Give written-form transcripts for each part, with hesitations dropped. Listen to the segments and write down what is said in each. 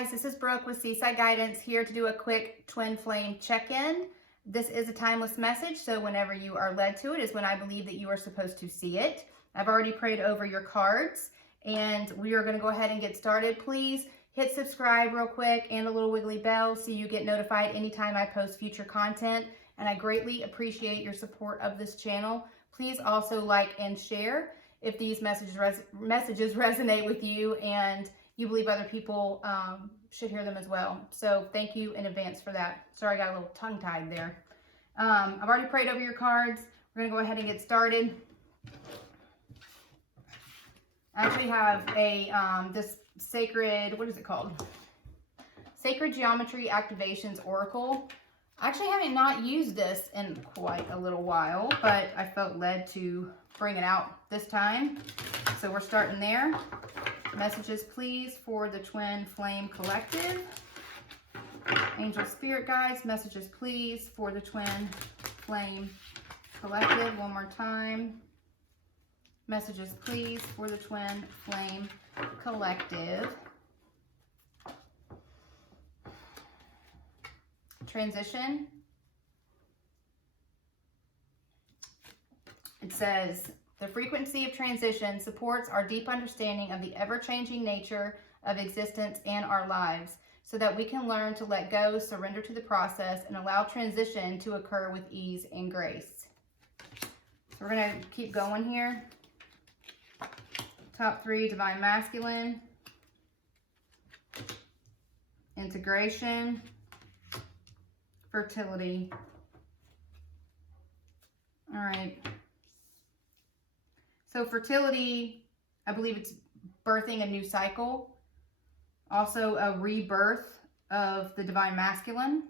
guys, this is Brooke with Seaside Guidance here to do a quick twin flame check-in. This is a timeless message, so whenever you are led to it is when I believe that you are supposed to see it. I've already prayed over your cards and we are going to go ahead and get started. Please hit subscribe real quick and a little wiggly bell so you get notified anytime I post future content, and I greatly appreciate your support of this channel. Please also like and share if these messages resonate with you and you believe other people should hear them as well. So thank you in advance for that. Sorry, I got a little tongue-tied there. I've already prayed over your cards. We're gonna go ahead and get started. I actually have a this sacred, what is it called? Sacred Geometry Activations Oracle. I actually haven't not used this in quite a little while, but I felt led to bring it out this time. So we're starting there. Messages, please, for the Twin Flame Collective. Angel Spirit Guides, messages, please, for the Twin Flame Collective. One more time. Messages, please, for the Twin Flame Collective. Transition. It says, the frequency of transition supports our deep understanding of the ever-changing nature of existence and our lives, so that we can learn to let go, surrender to the process, and allow transition to occur with ease and grace. So we're going to keep going here. Top 3, Divine Masculine, integration, fertility. All right. So fertility, I believe it's birthing a new cycle. Also a rebirth of the Divine Masculine.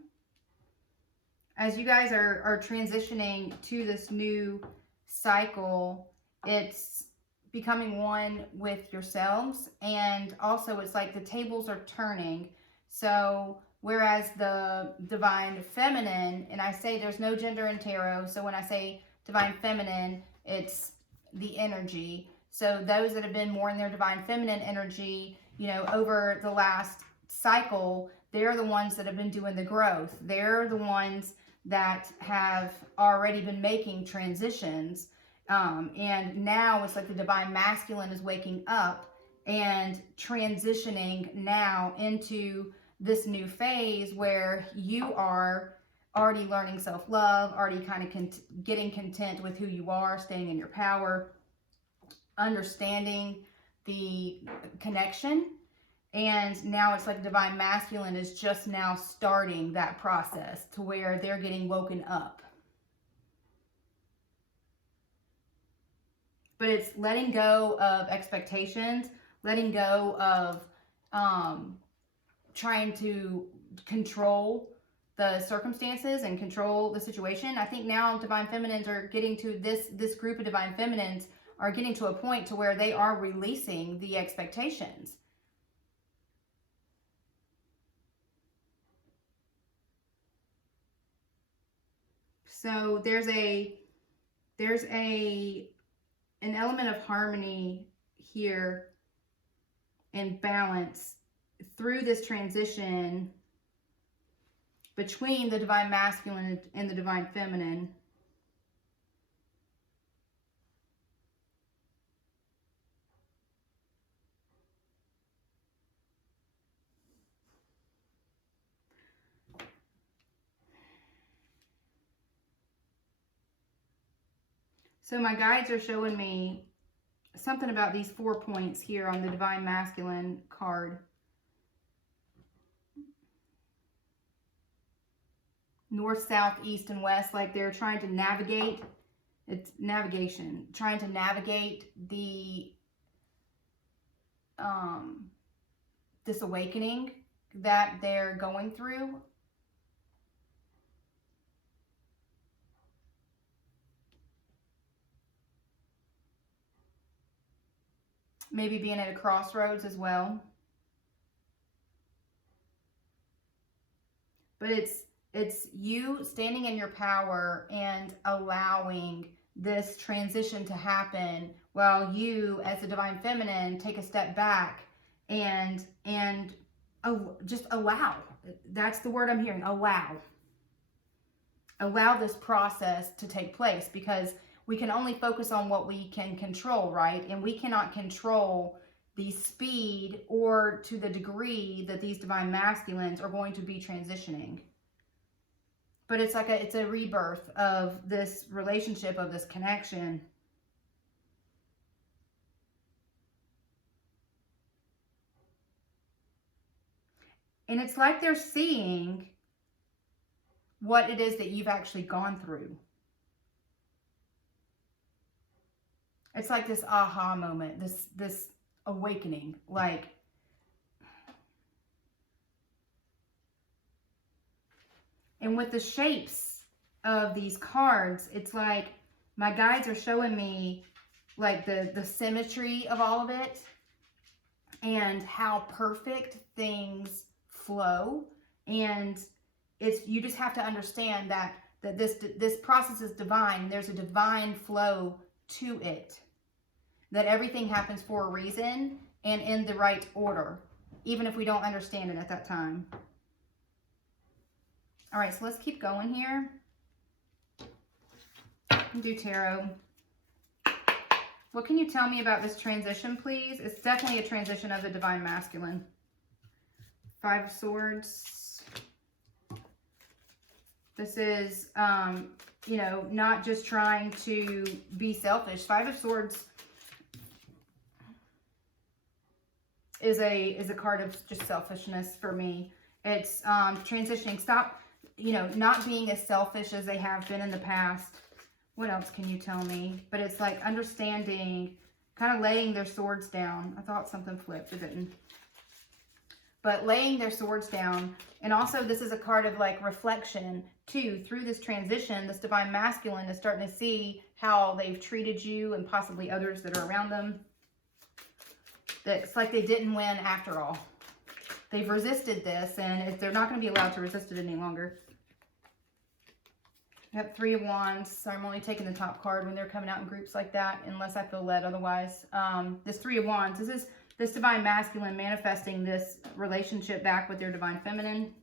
As you guys are transitioning to this new cycle, it's becoming one with yourselves, and also it's like the tables are turning. So whereas the Divine Feminine, and I say there's no gender in tarot, so when I say Divine Feminine, it's the energy. So those that have been more in their Divine Feminine energy, you know, over the last cycle, they're the ones that have been doing the growth. They're the ones that have already been making transitions. And now it's like the Divine Masculine is waking up and transitioning now into this new phase where you are already learning self-love, already kind of getting content with who you are, staying in your power, understanding the connection. And now it's like Divine Masculine is just now starting that process to where they're getting woken up. But it's letting go of expectations, letting go of trying to control the circumstances and control the situation. I think now Divine Feminines are getting to this group of Divine Feminines are getting to a point to where they are releasing the expectations. So there's an element of harmony here and balance through this transition between the Divine Masculine and the Divine Feminine. So my guides are showing me something about these 4 points here on the Divine Masculine card. North, south, east, and west, like they're trying to navigate. It's navigation, trying to navigate the this awakening that they're going through. Maybe being at a crossroads as well. But it's you standing in your power and allowing this transition to happen while you, as the Divine Feminine, take a step back and just allow. That's the word I'm hearing, allow. Allow this process to take place, because we can only focus on what we can control, right? And we cannot control the speed or to the degree that these divine masculines are going to be transitioning. But it's like it's a rebirth of this relationship, of this connection. And it's like they're seeing what it is that you've actually gone through. It's like this aha moment, this awakening, like, and with the shapes of these cards, it's like my guides are showing me like the symmetry of all of it and how perfect things flow. And it's, you just have to understand that this process is divine. There's a divine flow to it, that everything happens for a reason and in the right order, even if we don't understand it at that time. All right, so let's keep going here. Do tarot. What can you tell me about this transition, please? It's definitely a transition of the divine masculine. 5 of Swords. This is, you know, not just trying to be selfish. 5 of Swords is a card of just selfishness for me. It's transitioning. Stop, you know, not being as selfish as they have been in the past. What else can you tell me? But it's like understanding, kind of laying their swords down. I thought something flipped, it didn't. But laying their swords down. And also this is a card of like reflection too. Through this transition, this divine masculine is starting to see how they've treated you and possibly others that are around them. That it's like they didn't win after all. They've resisted this, and they're not going to be allowed to resist it any longer. I have 3 of Wands, so I'm only taking the top card when they're coming out in groups like that, unless I feel led otherwise. This 3 of Wands, this is this divine masculine manifesting this relationship back with their divine feminine.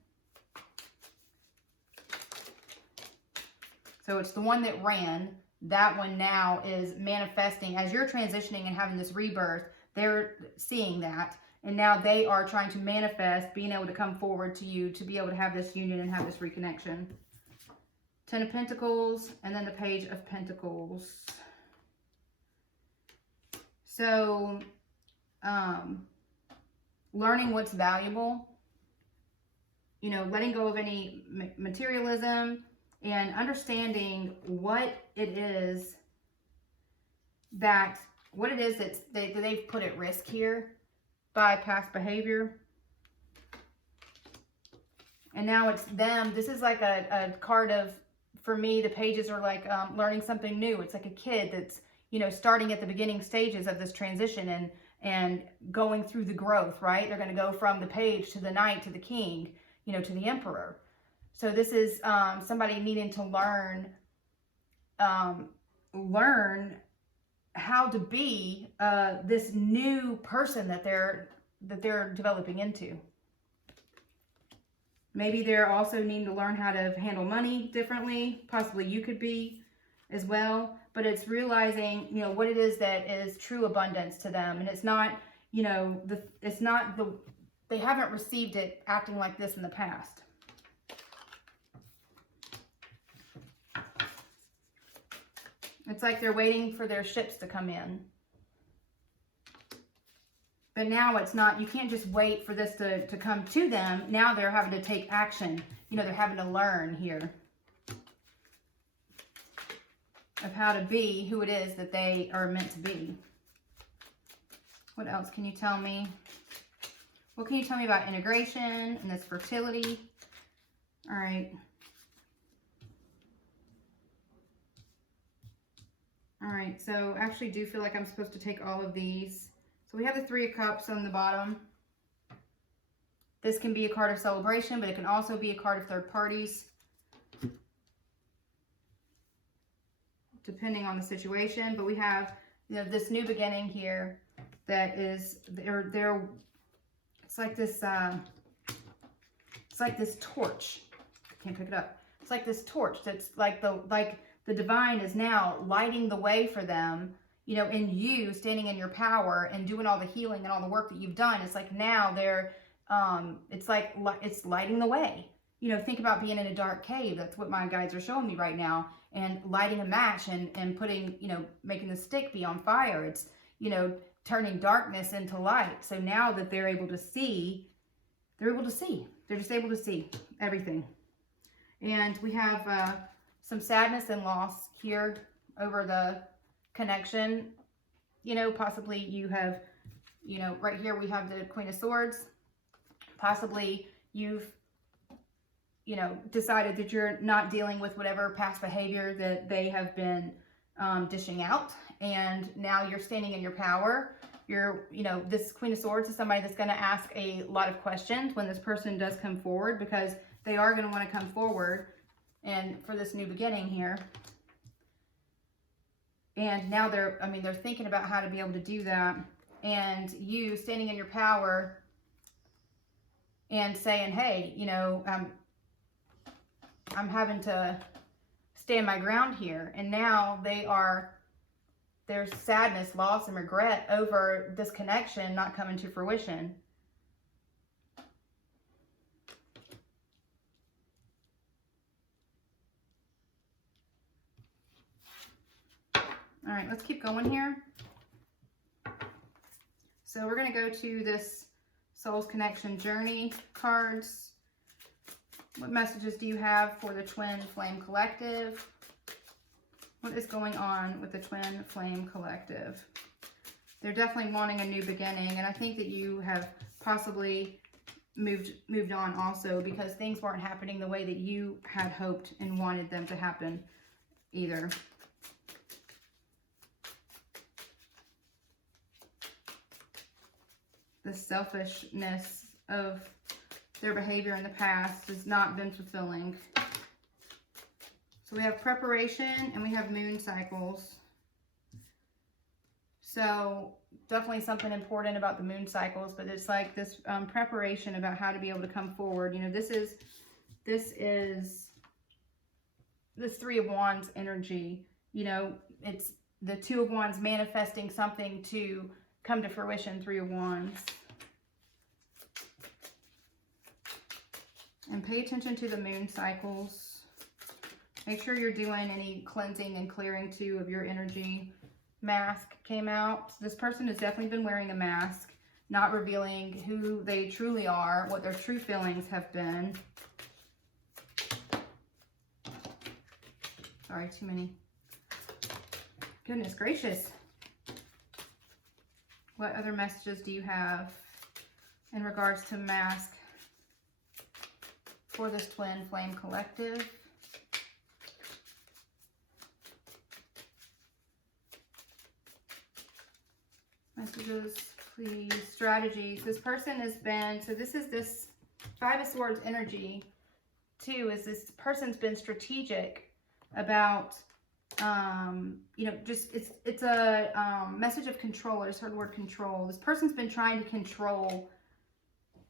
So it's the one that ran. That one now is manifesting. As you're transitioning and having this rebirth, they're seeing that. And now they are trying to manifest, being able to come forward to you to be able to have this union and have this reconnection. 10 of Pentacles, and then the Page of Pentacles. So, learning what's valuable, you know, letting go of any materialism and understanding what it is that they've put at risk here by past behavior. And now it's them. This is like a card of, for me, the pages are like learning something new. It's like a kid that's, you know, starting at the beginning stages of this transition and going through the growth, right? They're going to go from the page to the knight to the king, you know, to the emperor. So this is somebody needing to learn how to be this new person that they're developing into. Maybe they're also needing to learn how to handle money differently. Possibly you could be as well. But it's realizing, you know, what it is that is true abundance to them. And it's not, you know, they haven't received it acting like this in the past. It's like they're waiting for their ships to come in. But now it's not, you can't just wait for this to come to them. Now they're having to take action. You know, they're having to learn here of how to be who it is that they are meant to be. What else can you tell me? What can you tell me about integration and this fertility? All right. All right, so I actually do feel like I'm supposed to take all of these. So we have the 3 of Cups on the bottom. This can be a card of celebration, but it can also be a card of third parties, depending on the situation. But we have, you know, this new beginning here that is, it's like this It's like this torch. I can't pick it up. It's like this torch that's like the divine is now lighting the way for them, you know, in you standing in your power and doing all the healing and all the work that you've done. It's like now they're, it's like, it's lighting the way. You know, think about being in a dark cave. That's what my guides are showing me right now. And lighting a match and putting, you know, making the stick be on fire. It's, you know, turning darkness into light. So now that they're able to see, they're able to see. They're just able to see everything. And we have some sadness and loss here over the connection. You know, possibly you have, you know, right here we have the Queen of Swords. Possibly you've, you know, decided that you're not dealing with whatever past behavior that they have been dishing out. And now you're standing in your power. You're, you know, this Queen of Swords is somebody that's going to ask a lot of questions when this person does come forward, because they are going to want to come forward and for this new beginning here. And now they're, I mean, they're thinking about how to be able to do that. And you standing in your power and saying, hey, you know, I'm having to stand my ground here. And now there's sadness, loss, and regret over this connection not coming to fruition. All right, let's keep going here. So we're going to go to this Soul's Connection Journey cards. What messages do you have for the Twin Flame Collective? What is going on with the Twin Flame Collective? They're definitely wanting a new beginning, and I think that you have possibly moved on also, because things weren't happening the way that you had hoped and wanted them to happen either. The selfishness of their behavior in the past has not been fulfilling. So we have preparation and we have moon cycles. So definitely something important about the moon cycles, but it's like this preparation about how to be able to come forward. You know, this is this Three of Wands energy. You know, it's the Two of Wands manifesting something to come to fruition. Three of Wands. And pay attention to the moon cycles. Make sure you're doing any cleansing and clearing too of your energy. Mask came out. This person has definitely been wearing a mask, not revealing who they truly are, what their true feelings have been. Sorry, too many. Goodness gracious. What other messages do you have in regards to mask for this Twin Flame Collective? Messages, please. Strategies. This person has been, so this is this Five of Swords energy too, is this person's been strategic about, you know, just, it's a message of control. I just heard the word control. This person's been trying to control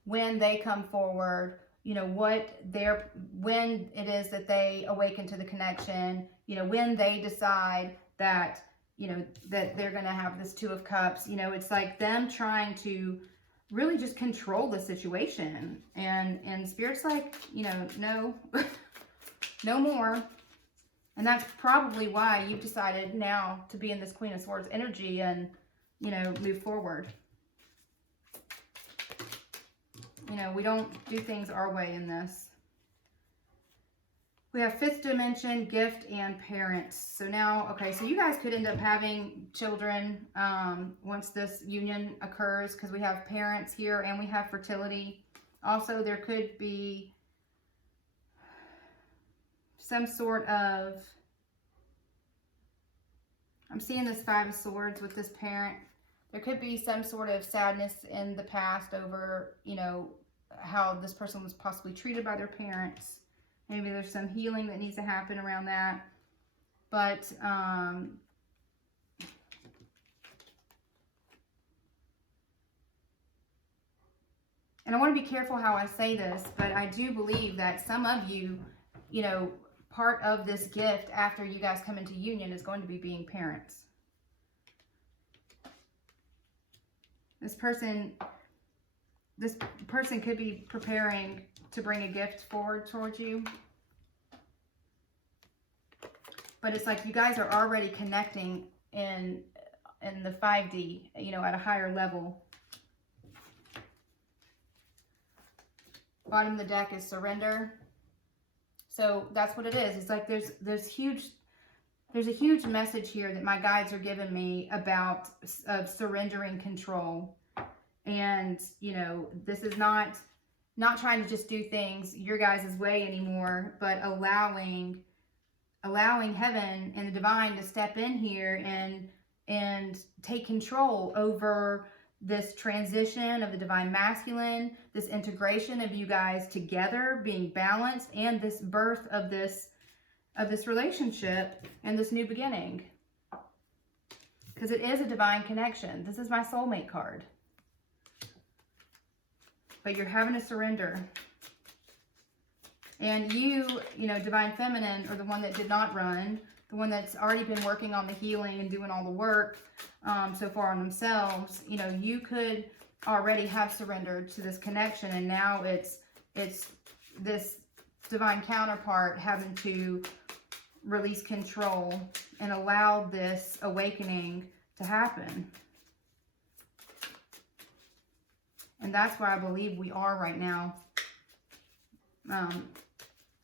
when they come forward, you know, when it is that they awaken to the connection, you know, when they decide that, you know, that they're going to have this Two of Cups. You know, it's like them trying to really just control the situation. And Spirit's like, you know, no, no more. And that's probably why you've decided now to be in this Queen of Swords energy and, you know, move forward. You know, we don't do things our way in this. We have fifth dimension, gift, and parents. So now, okay, so you guys could end up having children once this union occurs, because we have parents here and we have fertility. Also, there could be some sort of, I'm seeing this Five of Swords with this parent. There could be some sort of sadness in the past over, you know, how this person was possibly treated by their parents. Maybe there's some healing that needs to happen around that. But, And I want to be careful how I say this, but I do believe that some of you, you know, part of this gift after you guys come into union is going to be being parents. This person could be preparing to bring a gift forward towards you. But it's like you guys are already connecting in the 5D, you know, at a higher level. Bottom of the deck is surrender. So that's what it is. It's like there's a huge message here that my guides are giving me about surrendering control. And, you know, this is not trying to just do things your guys' way anymore, but allowing heaven and the divine to step in here and take control over this transition of the divine masculine, this integration of you guys together being balanced, and this birth of this relationship and this new beginning. Because it is a divine connection. This is my soulmate card. But you're having to surrender. And you know, divine feminine, or the one that did not run, the one that's already been working on the healing and doing all the work so far on themselves, you know, you could already have surrendered to this connection, and now it's this divine counterpart having to release control and allow this awakening to happen. And that's where I believe we are right now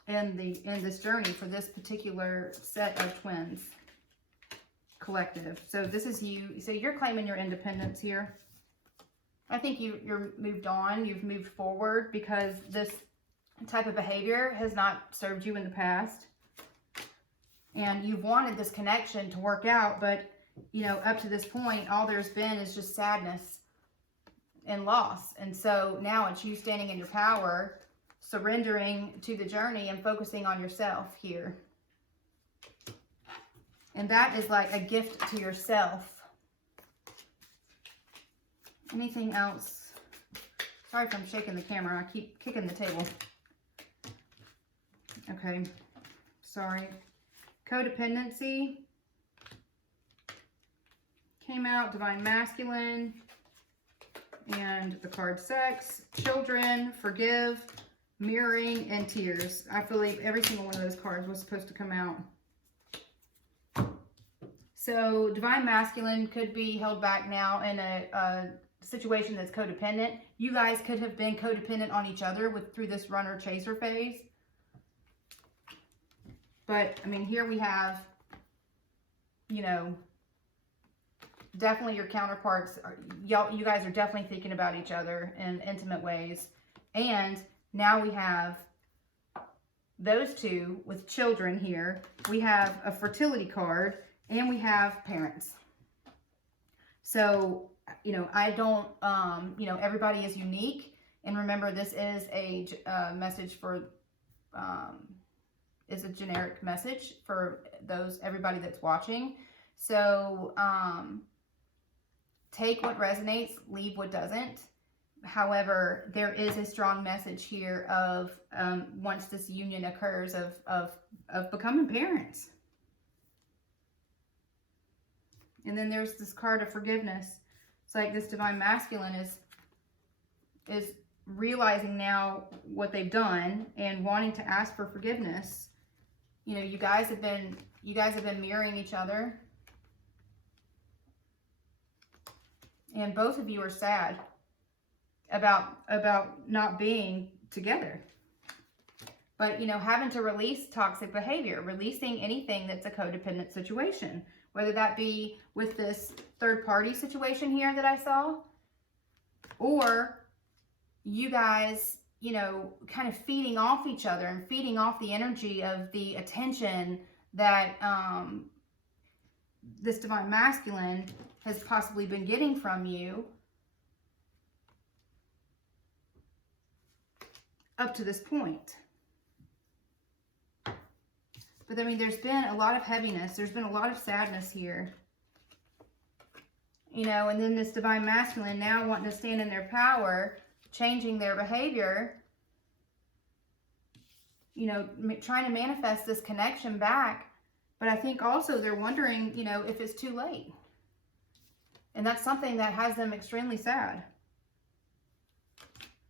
in this journey for this particular set of twins collective. So this is you. So you're claiming your independence here. I think you're moved on. You've moved forward because this type of behavior has not served you in the past. And you've wanted this connection to work out, but, you know, up to this point, all there's been is just sadness and loss. And so now it's you standing in your power, surrendering to the journey and focusing on yourself here. And that is like a gift to yourself. Anything else? Sorry if I'm shaking the camera. I keep kicking the table. Okay. Sorry. Codependency came out. Divine masculine. And the card sex. Children. Forgive. Mirroring. And tears. I believe every single one of those cards was supposed to come out. So divine masculine could be held back now in a situation that's codependent. You guys could have been codependent on each other through this runner chaser phase. But I mean, here we have, you know, definitely your counterparts. You guys are definitely thinking about each other in intimate ways. And now we have those two with children here. We have a fertility card. And we have parents. So, you know, I don't, you know, everybody is unique. And remember, this is a message for, is a generic message for everybody that's watching. So, take what resonates, leave what doesn't. However, there is a strong message here of, once this union occurs, of becoming parents. And then there's this card of forgiveness. It's like this divine masculine is realizing now what they've done and wanting to ask for forgiveness. You know, you guys have been mirroring each other. And both of you are sad about not being together. But, you know, having to release toxic behavior, releasing anything that's a codependent situation. Whether that be with this third party situation here that I saw, or you guys, you know, kind of feeding off each other and feeding off the energy of the attention that this divine masculine has possibly been getting from you up to this point. But I mean, there's been a lot of heaviness. There's been a lot of sadness here. You know, and then this divine masculine now wanting to stand in their power changing their behavior, you know, trying to manifest this connection back. But I think also they're wondering, you know, if it's too late. And that's something that has them extremely sad.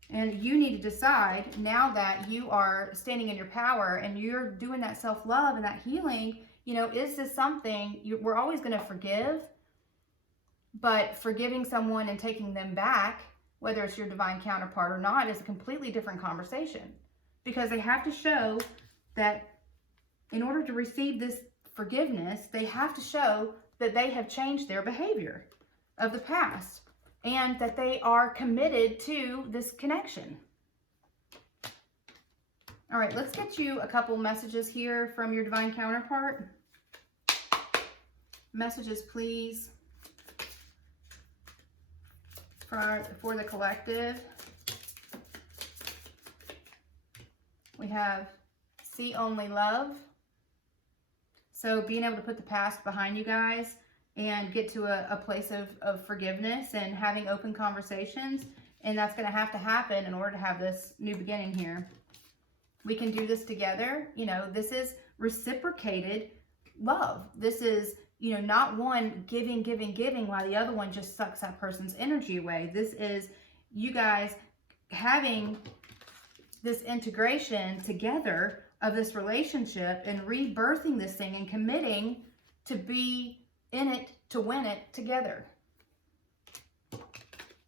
And you need to decide, now that you are standing in your power and you're doing that self-love and that healing, you know, is this something we're always going to forgive, but forgiving someone and taking them back, whether it's your divine counterpart or not, is a completely different conversation, because they have to show that in order to receive this forgiveness, they have to show that they have changed their behavior of the past and that they are committed to this connection. All right, let's get you a couple messages here from your divine counterpart. Messages, please, for the collective. We have see only love. So being able to put the past behind you guys and get to a place of forgiveness and having open conversations. And that's going to happen in order to have this new beginning here. We can do this together. You know, this is reciprocated love. This is, you know, not one giving while the other one just sucks that person's energy away. This is you guys having this integration together of this relationship and rebirthing this thing and committing to be in it, to win it together.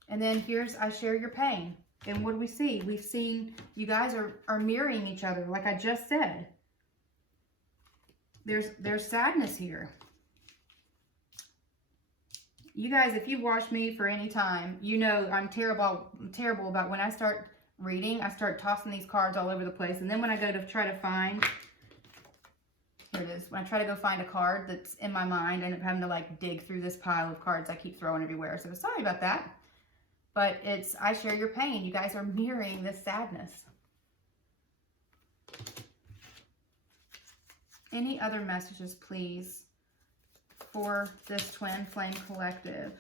And then here's, I share your pain. And what do we see? We've seen you guys are mirroring each other, like I just said. There's sadness here. You guys, if you've watched me for any time, you know I'm terrible about when I start reading, I start tossing these cards all over the place. And then when I go to try to find, here it is, when I try to go find a card that's in my mind, I end up having to like dig through this pile of cards I keep throwing everywhere. So sorry about that. But it's, I share your pain. You guys are mirroring this sadness. Any other messages, please, for this Twin Flame Collective?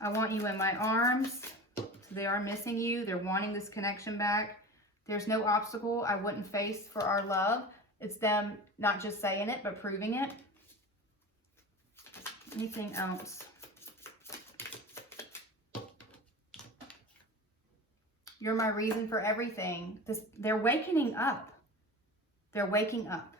I want you in my arms. So they are missing you. They're wanting this connection back. There's no obstacle I wouldn't face for our love. It's them not just saying it, but proving it. Anything else? You're my reason for everything. They're waking up. They're waking up.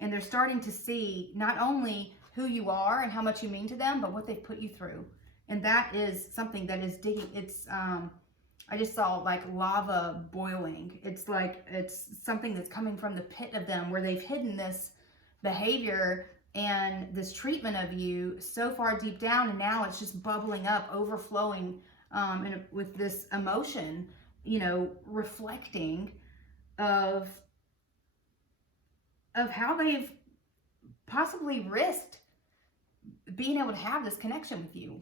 And they're starting to see not only who you are and how much you mean to them, but what they've put you through. And that is something that is digging. It's, I just saw like lava boiling. It's like, it's something that's coming from the pit of them, where they've hidden this behavior and this treatment of you so far deep down. And now it's just bubbling up, overflowing and with this emotion, you know, reflecting of how they've possibly risked being able to have this connection with you.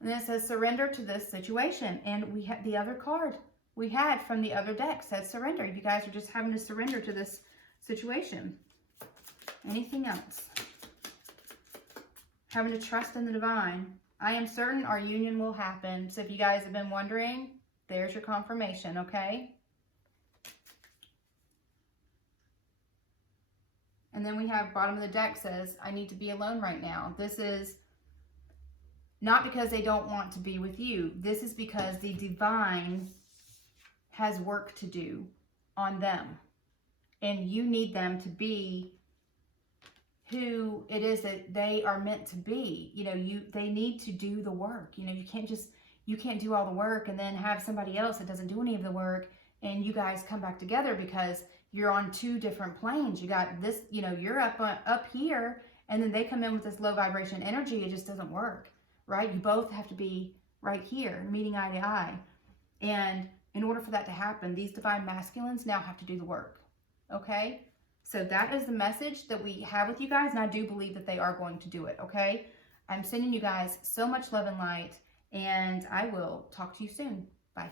And then it says surrender to this situation. And we had the other card we had from the other deck said surrender. You guys are just having to surrender to this situation. Anything else? Having to trust in the divine. I am certain our union will happen. So if you guys have been wondering, there's your confirmation, okay? And then we have bottom of the deck says, I need to be alone right now. This is not because they don't want to be with you. This is because the divine has work to do on them. And you need them to be who it is that they are meant to be. You know, they need to do the work. You know, you can't do all the work and then have somebody else that doesn't do any of the work and you guys come back together, because you're on two different planes. You got this, you know, you're up here and then they come in with this low vibration energy. It just doesn't work, right? You both have to be right here, meeting eye to eye. And in order for that to happen, these divine masculines now have to do the work, okay? So that is the message that we have with you guys, and I do believe that they are going to do it, okay? I'm sending you guys so much love and light, and I will talk to you soon. Bye.